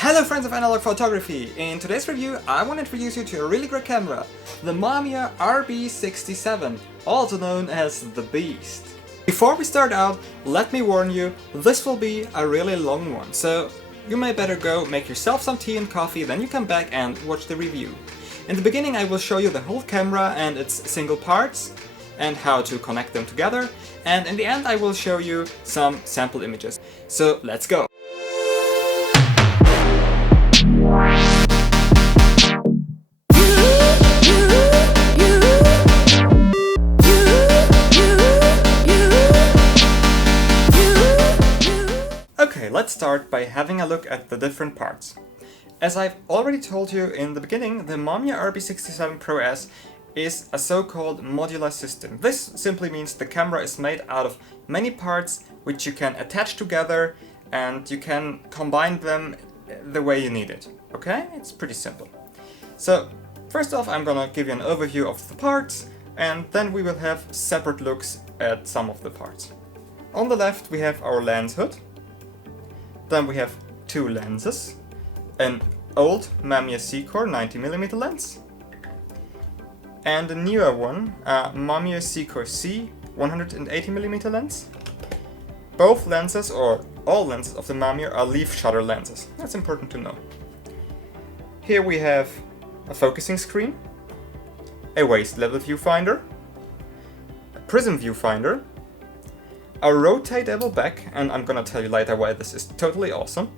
Hello friends of analog photography! In today's review I want to introduce you to a really great camera, the Mamiya RB67, also known as the Beast. Before we start out, let me warn you, this will be a really long one, so you may better go make yourself some tea and coffee, then you come back and watch the review. In the beginning I will show you the whole camera and its single parts, and how to connect them together, and in the end I will show you some sample images. So let's go! Okay, let's start by having a look at the different parts. As I've already told you in the beginning, the Mamiya RB67 Pro S is a so-called modular system. This simply means the camera is made out of many parts which you can attach together and you can combine them the way you need it. Okay? It's pretty simple. So, first off I'm gonna give you an overview of the parts and then we will have separate looks at some of the parts. On the left we have our lens hood. Then we have two lenses, an old Mamiya Secor 90mm lens, and a newer one, a Mamiya Secor C 180mm lens. Both lenses, or all lenses of the Mamiya, are leaf shutter lenses. That's important to know. Here we have a focusing screen, a waist level viewfinder, a prism viewfinder, a rotatable back, and I'm gonna tell you later why this is totally awesome.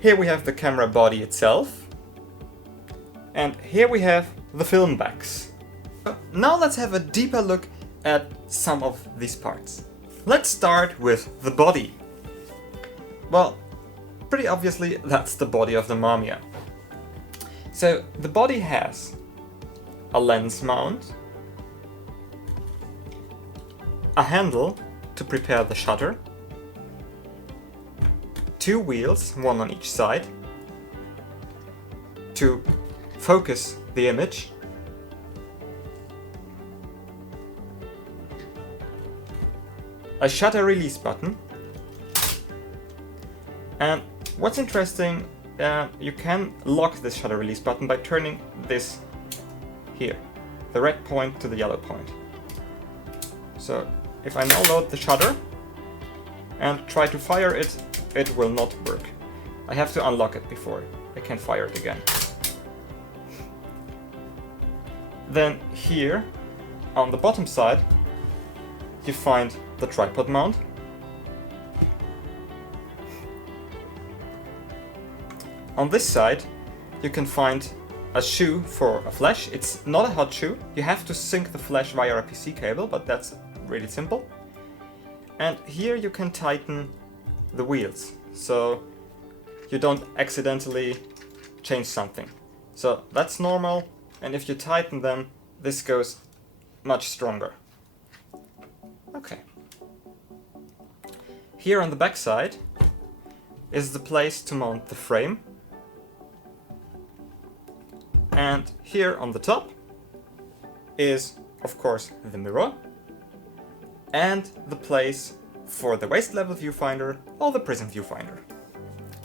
Here we have the camera body itself, and here we have the film backs. Now let's have a deeper look at some of these parts. Let's start with the body. Well, pretty obviously that's the body of the Mamiya. So the body has a lens mount, a handle to prepare the shutter, two wheels, one on each side, to focus the image, a shutter release button, and what's interesting, you can lock this shutter release button by turning this here, the red point to the yellow point. So if I now load the shutter and try to fire it, it will not work. I have to unlock it before I can fire it again. Then here, on the bottom side, you find the tripod mount. On this side, you can find a shoe for a flash. It's not a hot shoe. You have to sync the flash via a PC cable, but that's really simple. And here you can tighten the wheels, so you don't accidentally change something. So that's normal, and if you tighten them, this goes much stronger. Okay. Here on the back side is the place to mount the frame. And here on the top is, of course, the mirror and the place for the waist level viewfinder or the prism viewfinder.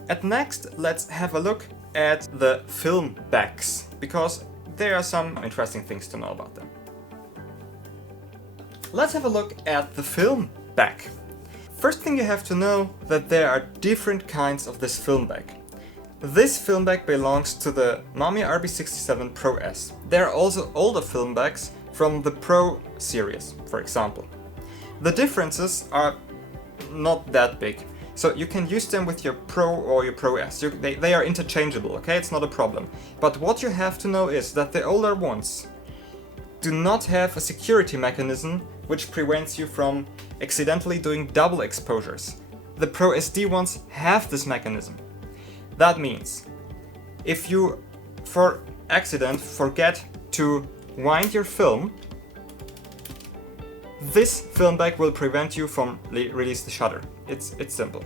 And next, let's have a look at the film backs, because there are some interesting things to know about them. Let's have a look at the film back. First thing you have to know that there are different kinds of this film back. This film back belongs to the Mamiya RB67 Pro S. There are also older film backs from the Pro series, for example. The differences are not that big, so you can use them with your Pro or your Pro S. They are interchangeable, okay? It's not a problem. But what you have to know is that the older ones do not have a security mechanism which prevents you from accidentally doing double exposures. The Pro SD ones have this mechanism. That means if you, for accident, forget to wind your film, this film back will prevent you from release the shutter. It's simple.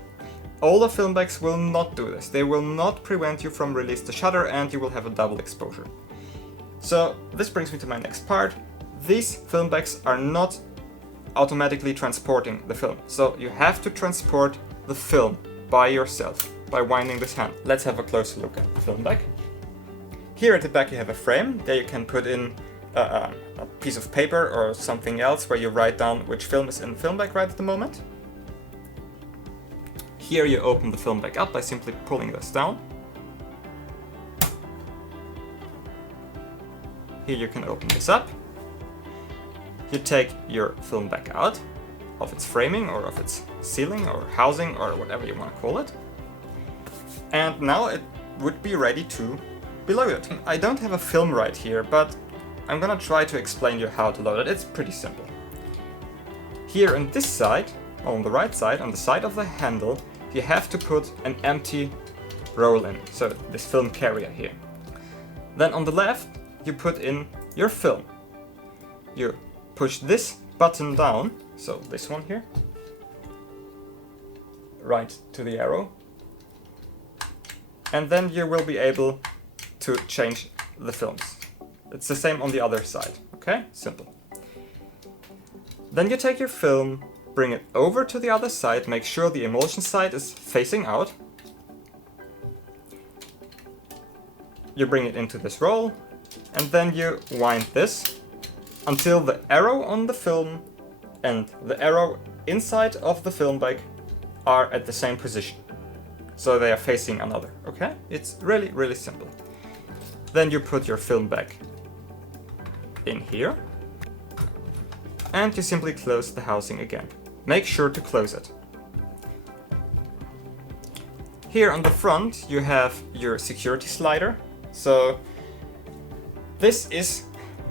Older film backs will not do this. They will not prevent you from release the shutter and you will have a double exposure. So this brings me to my next part. These film backs are not automatically transporting the film. So you have to transport the film by yourself. by winding this handle. Let's have a closer look at the film back. Here at the back you have a frame. There you can put in a piece of paper or something else where you write down which film is in the film back right at the moment. Here you open the film back up by simply pulling this down. Here you can open this up. You take your film back out of its framing or of its sealing or housing or whatever you want to call it. And now it would be ready to be loaded. I don't have a film right here, but I'm gonna try to explain you how to load it. It's pretty simple. Here on this side, on the right side, on the side of the handle, you have to put an empty roll in, so this film carrier here. Then on the left, you put in your film. You push this button down, so this one here, right to the arrow, and then you will be able to change the films. It's the same on the other side, okay? Simple. Then you take your film, bring it over to the other side, make sure the emulsion side is facing out. You bring it into this roll, and then you wind this until the arrow on the film and the arrow inside of the film bag are at the same position. So they are facing another, okay? It's really, really simple. Then you put your film back in here, and you simply close the housing again. Make sure to close it. Here on the front you have your security slider. So this is,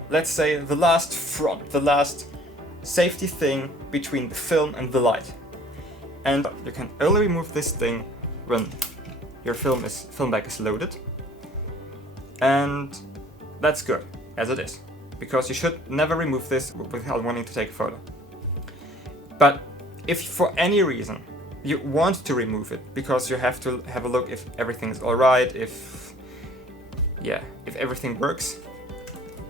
let's say, the last front, the last safety thing between the film and the light. And you can only remove this thing when your film back is loaded. And that's good, as it is, because you should never remove this without wanting to take a photo. But if for any reason you want to remove it because you have to have a look if everything is alright, if everything works,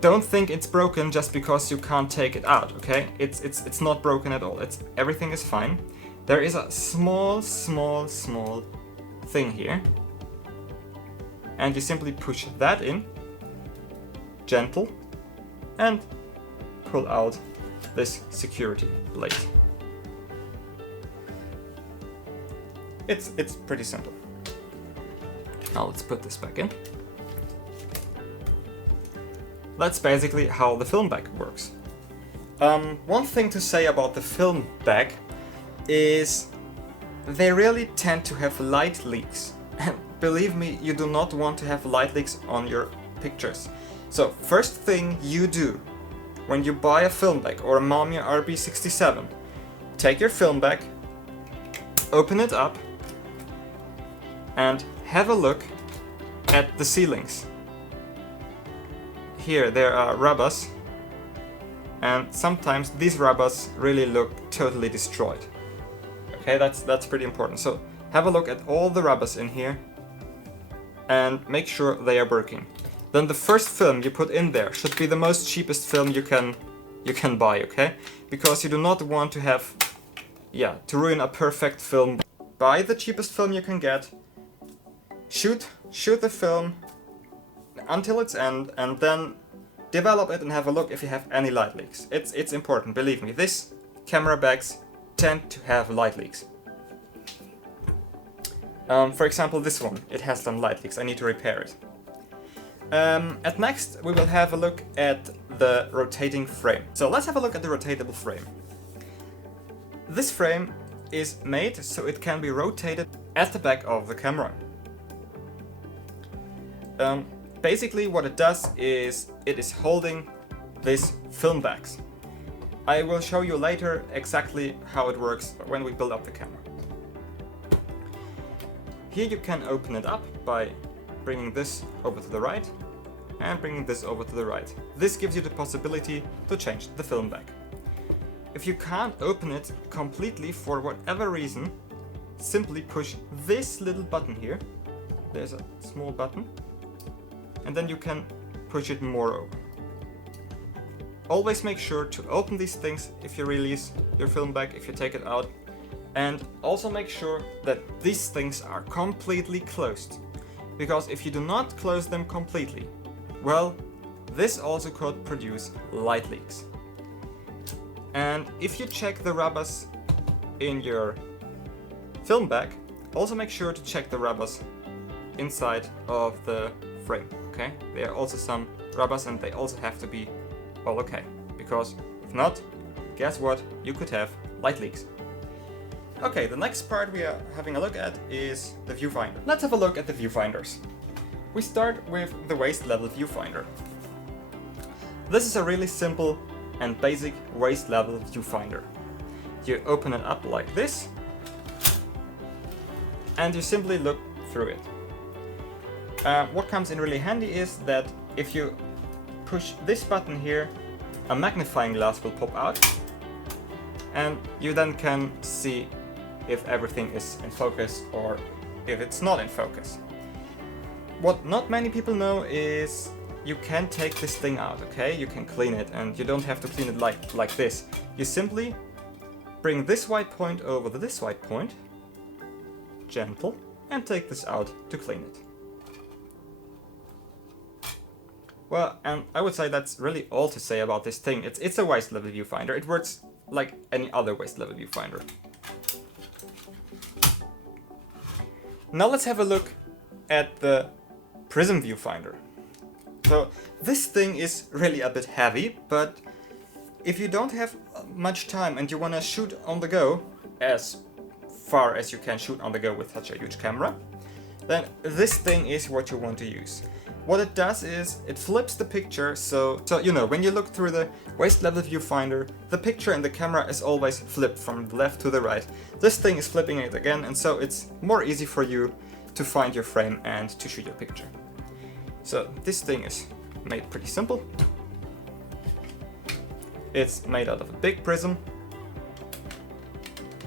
don't think it's broken just because you can't take it out, okay? It's not broken at all. Everything is fine. There is a small thing here, and you simply push that in, gentle, and pull out this security blade. It's pretty simple. Now let's put this back in. That's basically how the film bag works. One thing to say about the film bag is they really tend to have light leaks. Believe me, you do not want to have light leaks on your pictures. So first thing you do when you buy a film bag or a Mamiya RB67, take your film bag, open it up, and have a look at the ceilings. Here there are rubbers, and sometimes these rubbers really look totally destroyed. Okay, that's pretty important. So have a look at all the rubbers in here and make sure they are working. Then the first film you put in there should be the most cheapest film you can buy, okay? Because you do not want to have, to ruin a perfect film. Buy the cheapest film you can get, shoot the film until its end, and then develop it and have a look if you have any light leaks. It's important, believe me. These camera bags tend to have light leaks. For example, this one, it has some light leaks. I need to repair it. At next, we will have a look at the rotating frame. So let's have a look at the rotatable frame. This frame is made so it can be rotated at the back of the camera. Basically what it does is it is holding these film bags. I will show you later exactly how it works when we build up the camera. Here you can open it up by bringing this over to the right and bringing this over to the right. This gives you the possibility to change the film bag. If you can't open it completely for whatever reason, simply push this little button here. There's a small button, and then you can push it more over. Always make sure to open these things if you release your film bag, if you take it out, And also make sure that these things are completely closed. Because if you do not close them completely, well, this also could produce light leaks. And if you check the rubbers in your film bag, also make sure to check the rubbers inside of the frame, okay? There are also some rubbers and they also have to be all okay. Because if not, guess what? You could have light leaks. Okay, the next part we are having a look at is the viewfinder. Let's have a look at the viewfinders. We start with the waist level viewfinder. This is a really simple and basic waist level viewfinder. You open it up like this and you simply look through it. What comes in really handy is that if you push this button here, a magnifying glass will pop out and you then can see if everything is in focus or if it's not in focus. What not many people know is you can take this thing out, okay? You can clean it and you don't have to clean it like this. You simply bring this white point over to this white point, gentle, and take this out to clean it. Well, and I would say that's really all to say about this thing. It's a waist level viewfinder. It works like any other waist level viewfinder. Now let's have a look at the prism viewfinder. So this thing is really a bit heavy, but if you don't have much time and you want to shoot on the go, as far as you can shoot on the go with such a huge camera, then this thing is what you want to use. What it does is it flips the picture, so you know, when you look through the waist level viewfinder, the picture in the camera is always flipped from the left to the right. This thing is flipping it again, and so it's more easy for you to find your frame and to shoot your picture. So this thing is made pretty simple. It's made out of a big prism,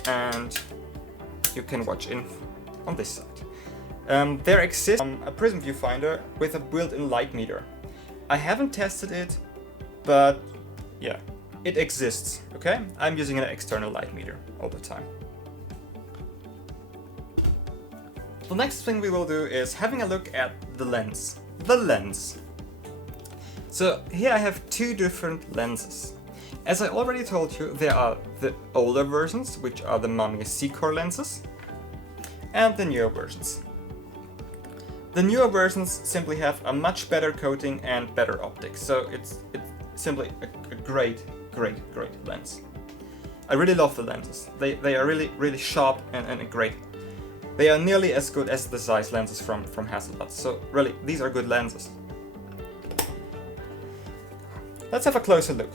and you can watch in on this side. There exists a prism viewfinder with a built-in light meter. I haven't tested it, but yeah, it exists, okay? I'm using an external light meter all the time. The next thing we will do is having a look at the lens. The lens. So here I have two different lenses. As I already told you, there are the older versions, which are the Mamiya C-core lenses, and the newer versions. The newer versions simply have a much better coating and better optics, so it's simply a great lens. I really love the lenses. They are really sharp and great. They are nearly as good as the Zeiss lenses from Hasselblad, so really, these are good lenses. Let's have a closer look.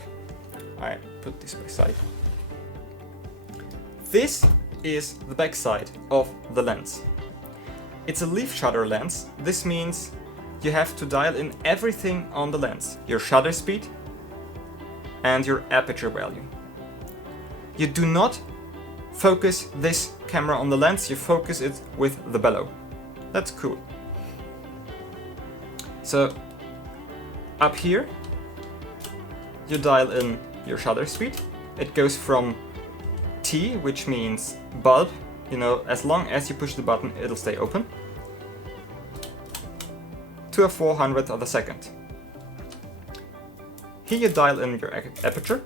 I put this by side. This is the back side of the lens. It's a leaf shutter lens. This means you have to dial in everything on the lens. Your shutter speed and your aperture value. You do not focus this camera on the lens, you focus it with the bellow. That's cool. So up here you dial in your shutter speed. It goes from T, which means bulb, you know, as long as you push the button it'll stay open, to a 400th of a second. Here you dial in your aperture.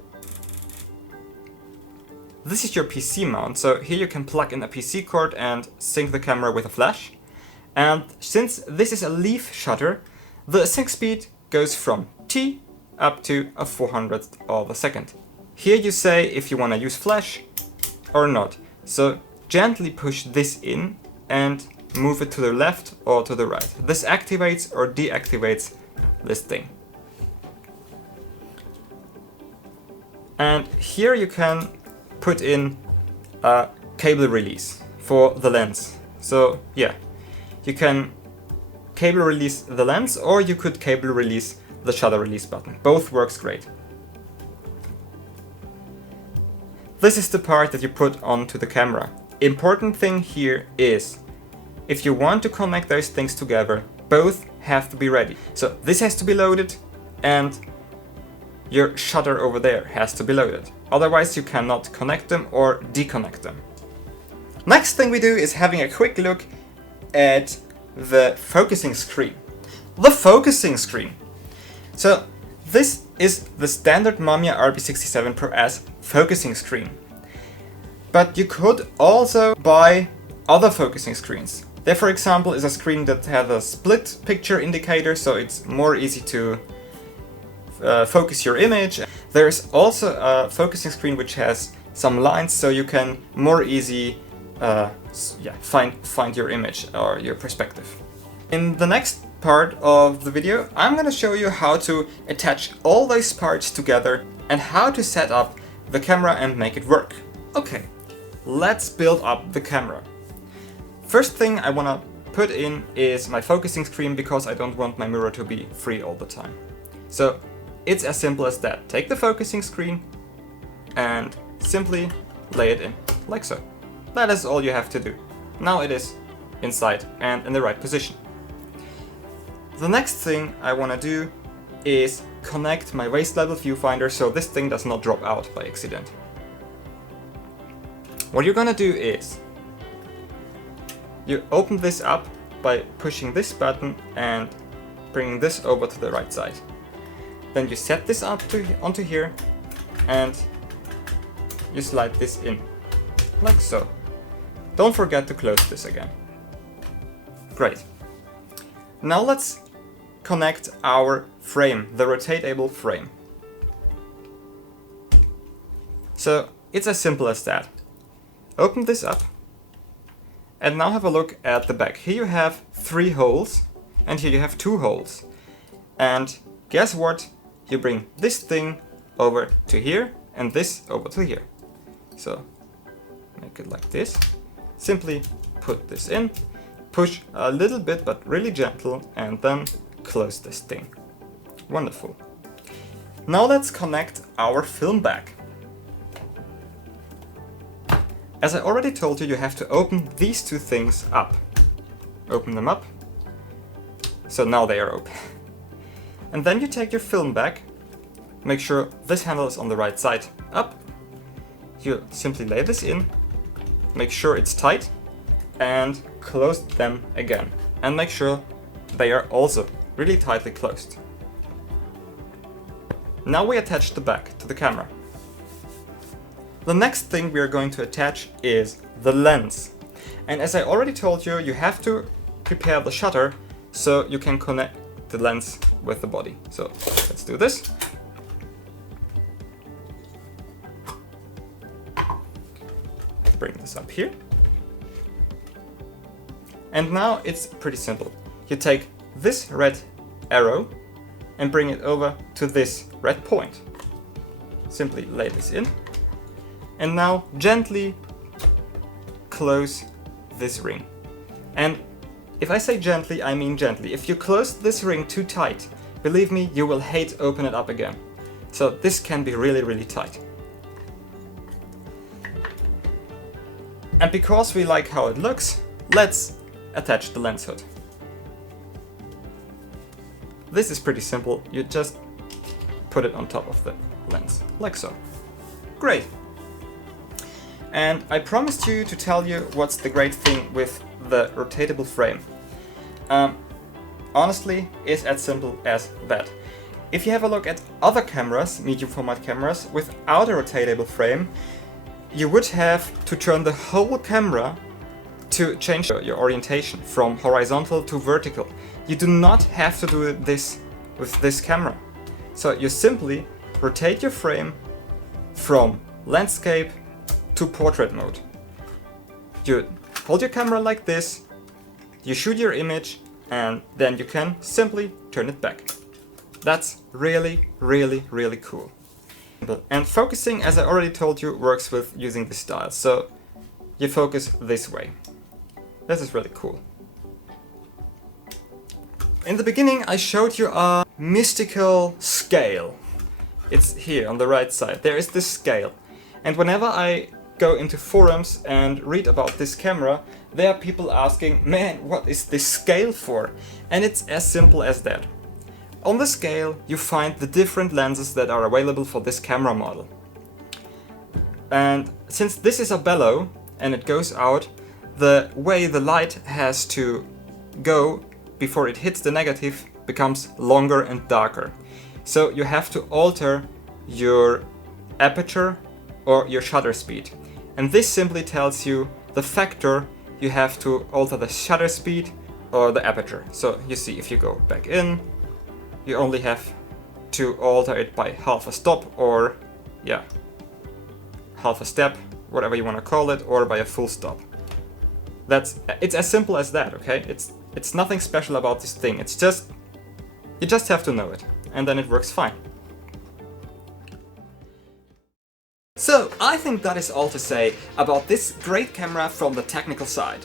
This is your PC mount, so here you can plug in a PC cord and sync the camera with a flash. And since this is a leaf shutter, the sync speed goes from T up to a 400th of a second. Here you say if you want to use flash or not. So gently push this in and move it to the left or to the right. This activates or deactivates this thing. And here you can put in a cable release for the lens. So yeah, you can cable release the lens or you could cable release the shutter release button. Both works great. This is the part that you put onto the camera. Important thing here is, if you want to connect those things together, both have to be ready. So this has to be loaded and your shutter over there has to be loaded. Otherwise you cannot connect them or deconnect them. Next thing we do is having a quick look at the focusing screen. The focusing screen. So this is the standard Mamiya RB67 Pro S focusing screen. But you could also buy other focusing screens. There, for example, is a screen that has a split picture indicator, so it's more easy to focus your image. There's also a focusing screen which has some lines, so you can more easy find your image or your perspective. In the next part of the video, I'm going to show you how to attach all those parts together and how to set up the camera and make it work. Okay, let's build up the camera. First thing I want to put in is my focusing screen, because I don't want my mirror to be free all the time. So it's as simple as that. Take the focusing screen and simply lay it in, like so. That is all you have to do. Now it is inside and in the right position. The next thing I want to do is connect my waist level viewfinder so this thing does not drop out by accident. What you're gonna do is you open this up by pushing this button and bringing this over to the right side. Then you set this up onto here and you slide this in, like so. Don't forget to close this again. Great. Now let's connect our frame, the rotatable frame. So it's as simple as that. Open this up and now have a look at the back. Here you have 3 holes and here you have 2 holes. And guess what? You bring this thing over to here and this over to here. So make it like this. Simply put this in, push a little bit but really gentle, and then close this thing. Wonderful. Now let's connect our film back. As I already told you, you have to open these 2 things up. Open them up. So now they are open. And then you take your film back. Make sure this handle is on the right side up. You simply lay this in. Make sure it's tight. And close them again. And make sure they are also really tightly closed. Now we attach the back to the camera. The next thing we are going to attach is the lens. And as I already told you, you have to prepare the shutter so you can connect the lens with the body. So let's do this. Bring this up here. And now it's pretty simple. You take this red arrow and bring it over to this red point. Simply lay this in. And now gently close this ring. And if I say gently, I mean gently. If you close this ring too tight, believe me, you will hate open it up again. So this can be really, really tight. And because we like how it looks, let's attach the lens hood. This is pretty simple. You just put it on top of the lens, like so. Great. And I promised you to tell you what's the great thing with the rotatable frame. Honestly, it's as simple as that. If you have a look at other cameras, medium format cameras, without a rotatable frame, you would have to turn the whole camera to change your orientation from horizontal to vertical. You do not have to do this with this camera. So you simply rotate your frame from landscape to portrait mode. You hold your camera like this, you shoot your image, and then you can simply turn it back. That's really, really, really cool. And focusing, as I already told you, works with using this dial. So you focus this way. This is really cool. In the beginning, I showed you a mystical scale. It's here on the right side. There is this scale. And whenever I go into forums and read about this camera, there are people asking, man, what is this scale for? And it's as simple as that. On the scale, you find the different lenses that are available for this camera model. And since this is a bellow, and it goes out, the way the light has to go before it hits the negative becomes longer and darker. So you have to alter your aperture or your shutter speed. And this simply tells you the factor you have to alter the shutter speed or the aperture. So you see, if you go back in, you only have to alter it by half a stop, or yeah, half a step, whatever you want to call it, or by a full stop. It's as simple as that, okay? It's nothing special about this thing. It's just, you just have to know it, and then it works fine. So, I think that is all to say about this great camera from the technical side.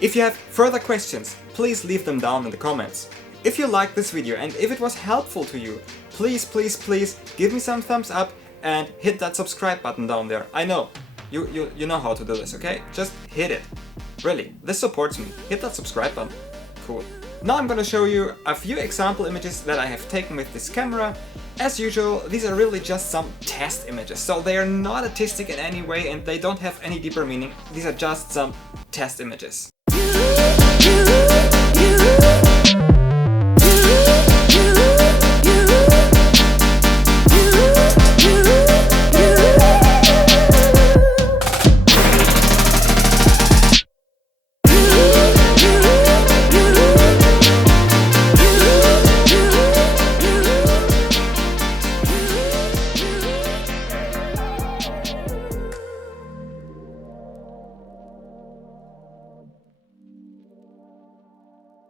If you have further questions, please leave them down in the comments. If you liked this video and if it was helpful to you, please give me some thumbs up and hit that subscribe button down there. I know, you know how to do this, okay? Just hit it. Really, this supports me. Hit that subscribe button. Cool. Now I'm gonna show you a few example images that I have taken with this camera. As usual, these are really just some test images, so they are not artistic in any way and they don't have any deeper meaning. These are just some test images.